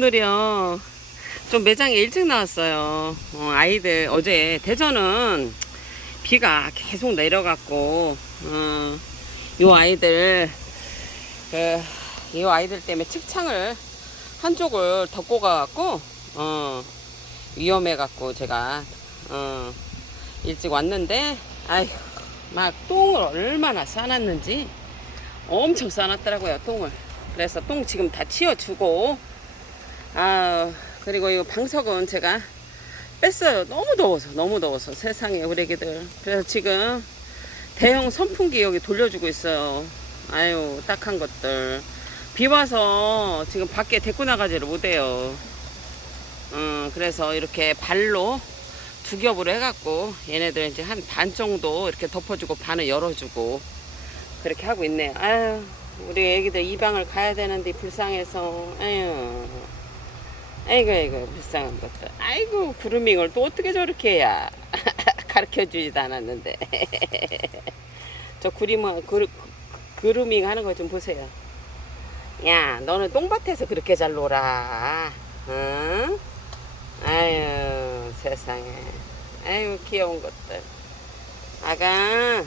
오늘이요. 좀 매장에 일찍 나왔어요. 어, 아이들 어제 대전은 비가 계속 내려갔고, 어, 요 아이들 그, 이 아이들 때문에 책창을 한쪽을 덮고 가갖고, 어, 위험해갖고 제가, 어, 일찍 왔는데, 아휴, 막 똥을 얼마나 싸놨는지 엄청 싸놨더라고요, 똥을. 그래서 똥 지금 다 치워주고, 아, 그리고 이 방석은 제가 뺐어요. 너무 더워서, 너무 더워서. 세상에, 우리 애기들. 그래서 지금 대형 선풍기 여기 돌려주고 있어요. 아유, 딱한 것들. 비 와서 지금 밖에 데리고 나가지를 못해요. 음, 그래서 이렇게 발로 두 겹으로 해갖고 얘네들 이제 한 반 정도 이렇게 덮어주고 반을 열어주고 그렇게 하고 있네요. 아유, 우리 애기들 이 방을 가야 되는데 불쌍해서. 아유. 아이고, 아이고, 불쌍한 것들. 아이고, 그루밍을 또 어떻게 저렇게 해야. 가르쳐 주지도 않았는데. 저 그림은, 그루, 그루밍 하는 거 좀 보세요. 야, 너는 똥밭에서 그렇게 잘 놀아. 응? 아유, 세상에. 아유, 귀여운 것들. 아가,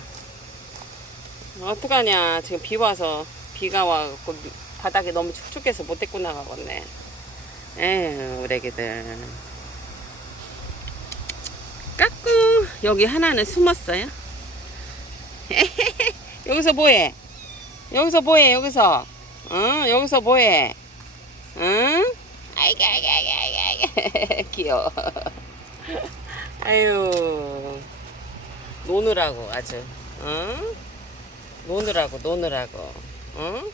어떡하냐. 지금 비 와서, 비가 와갖고, 바닥에 너무 축축해서 못 데리고 나가겠네. 에휴, 애기들. 까꿍. 여기 하나는 숨었어요. 여기서 뭐해? 여기서 뭐해? 여기서. 응? 여기서 뭐해? 응? 아이고, 아이고, 아이고, 아이고, 아이고. 귀여워. 아유. 노느라고, 아주. 응? 노느라고, 노느라고. 응?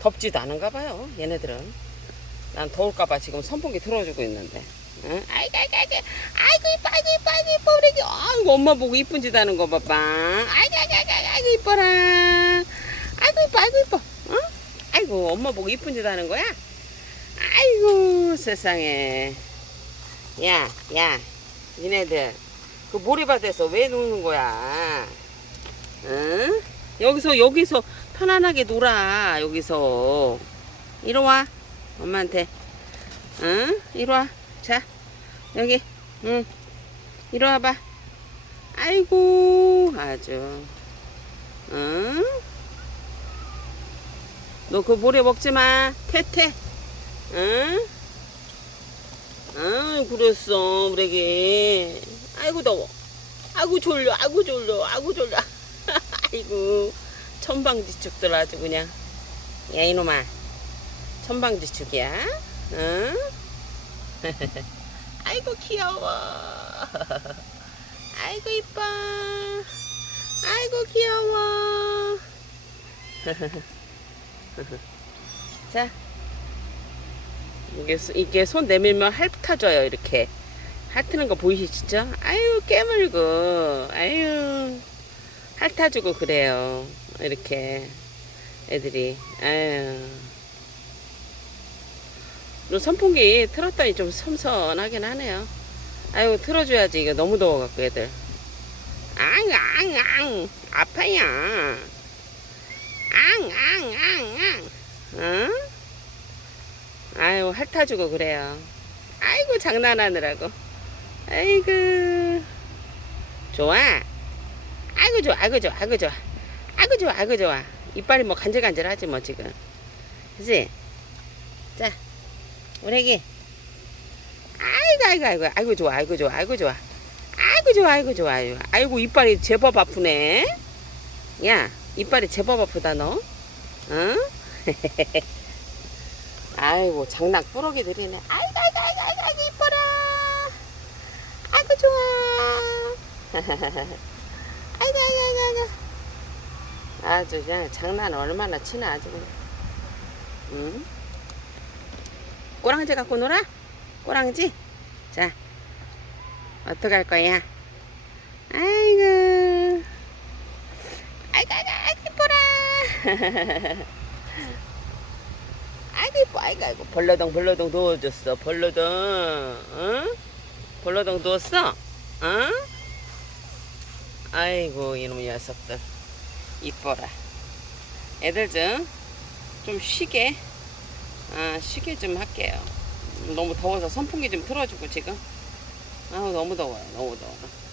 덥지도 않은가 봐요, 얘네들은. 난 더울까봐 지금 선풍기 틀어주고 있는데. 응? 아이고, 아이고, 아이고, 아이고, 이뻐, 아이고, 이뻐, 아이고, 이뻐, 우리 애기. 아이고, 엄마 보고 이쁜 짓 하는 거 봐봐. 아이고, 아이고, 아이고, 아이고, 이뻐라. 아이고, 이뻐, 아이고, 이뻐. 응? 아이고, 엄마 보고 이쁜 짓 하는 거야? 아이고, 세상에. 야, 야, 니네들. 그 모래밭에서 왜 노는 거야? 응? 여기서, 여기서 편안하게 놀아. 여기서. 이리 와. 엄마한테. 응? 이리 와. 자, 여기. 응. 이리 와봐. 아이고, 아주. 응? 너 그 모래 먹지 마. 퇴퇴. 응? 아, 그랬어, 우리 애기. 아이고, 더워. 아이고, 졸려. 아이고, 졸려. 아이고, 졸려. 아이고, 천방지축들 아주 그냥. 야, 이놈아. 천방지축이야. 응? 아이고 귀여워. 아이고 이뻐. 아이고 귀여워. 자, 이게 소- 이게 손 내밀면 핥아져요 이렇게. 핥는 거 보이시죠? 아유 깨물고, 아유 핥아주고 그래요. 이렇게 애들이. 아유. 요 선풍기 틀었더니 좀 섬선하긴 하네요. 아유, 틀어줘야지. 이거 너무 더워갖고, 애들. 앙, 앙, 앙. 아파요. 앙, 앙, 앙, 앙. 응? 아유, 핥아주고 그래요. 아이고, 장난하느라고. 아이고. 좋아. 아이고, 좋아, 아이고, 좋아, 아이고, 좋아. 아이고, 좋아, 아이고, 좋아. 이빨이 뭐 간질간질하지, 뭐, 지금. 그지? 자. 우리 애기 아이고 아이고 아이고 아이고 좋아 아이고 좋아 아이고 좋아. 아이고 좋아 아이고 좋아 아이고 아이고 이빨이 제법 아프네. 야 이빨이 제법 아프다 너. 응? 아이고 장난 꾸러기 들이네. 아이고 아이고 아이고 아이고 아이고 이뻐라. 아이고 좋아. 아이고 아이고 아이고 아이고. 아주 그냥 장난 얼마나 치나 아주 그냥. 응? 꼬랑지 갖고 놀아? 꼬랑지? 자, 어떡할 거야? 아이고, 아이고, 아이고, 이뻐라. 아이고, 이뻐, 아이고, 아이고, 벌러덩, 벌러덩 누워줬어, 벌러덩, 응? 벌러덩 누웠어? 응? 아이고, 이놈 녀석들. 이뻐라. 애들 좀, 좀 쉬게, 아, 쉬게 좀 할게요. 너무 더워서 선풍기 좀 틀어주고 지금. 아우 너무 더워요. 너무 더워.